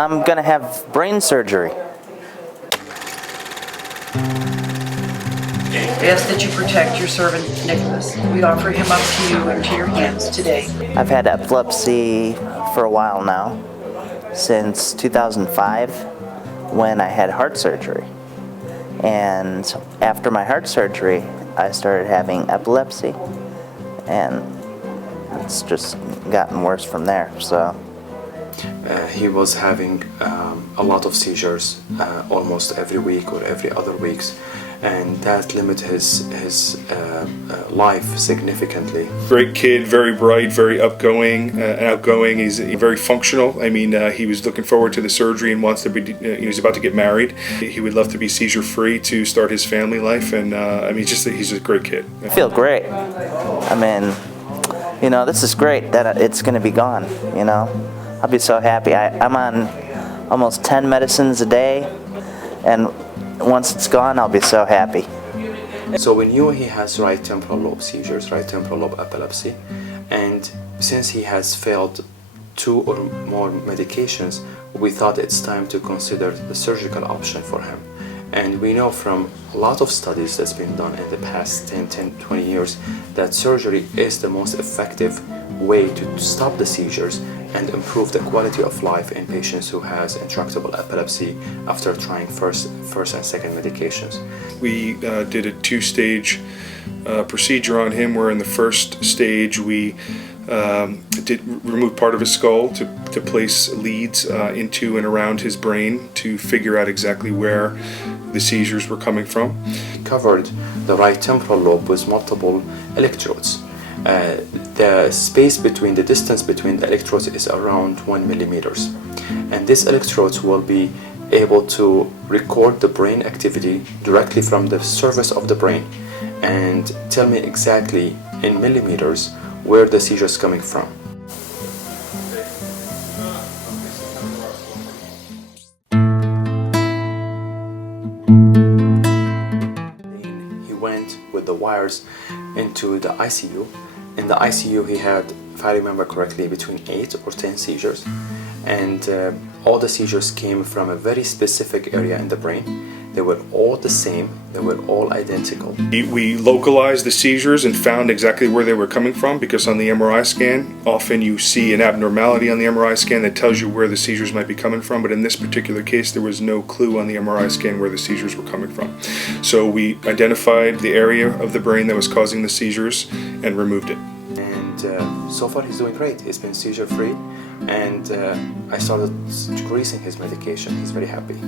I'm gonna have brain surgery. We ask that you protect your servant, Nicholas. We offer him up to you and to your hands today. I've had epilepsy for a while now, since 2005, when I had heart surgery. And after my heart surgery, I started having epilepsy, and it's just gotten worse from there. So he was having a lot of seizures almost every week or every other weeks, and that limited his life significantly. Great kid, very bright, very outgoing. He's very functional. I mean, he was looking forward to the surgery and wants to be. He's about to get married. He would love to be seizure-free to start his family life, and I mean, he's a great kid. I feel great. I mean, you know, this is great that it's going to be gone. You know, I'll be so happy. I'm on almost 10 medicines a day, and once it's gone, I'll be so happy. So we knew he has right temporal lobe seizures, right temporal lobe epilepsy, and since he has failed 2 or more medications, we thought it's time to consider the surgical option for him. And we know from a lot of studies that's been done in the past 10, 20 years that surgery is the most effective way to stop the seizures and improve the quality of life in patients who has intractable epilepsy after trying first and second medications. We did a 2-stage procedure on him, where in the first stage we did remove part of his skull to place leads into and around his brain to figure out exactly where the seizures were coming from. We covered the right temporal lobe with multiple electrodes. The distance between the electrodes is around 1 millimeters, and these electrodes will be able to record the brain activity directly from the surface of the brain and tell me exactly in millimeters where the seizure is coming from. He went with the wires into the ICU. In the ICU he had, if I remember correctly, between 8 or 10 seizures, and all the seizures came from a very specific area in the brain. They were all the same, they were all identical. We localized the seizures and found exactly where they were coming from, because on the MRI scan, often you see an abnormality on the MRI scan that tells you where the seizures might be coming from, but in this particular case there was no clue on the MRI scan where the seizures were coming from. So we identified the area of the brain that was causing the seizures and removed it. And so far he's doing great. He's been seizure free, and I started decreasing his medication. He's very happy.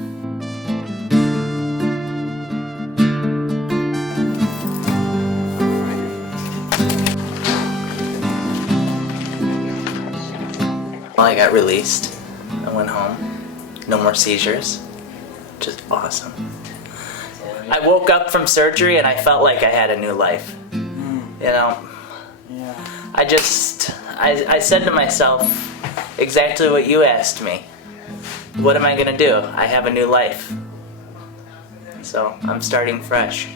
Well, I got released. I went home. No more seizures. Just awesome. I woke up from surgery and I felt like I had a new life. You know, I said to myself exactly what you asked me. What am I gonna do? I have a new life. So I'm starting fresh.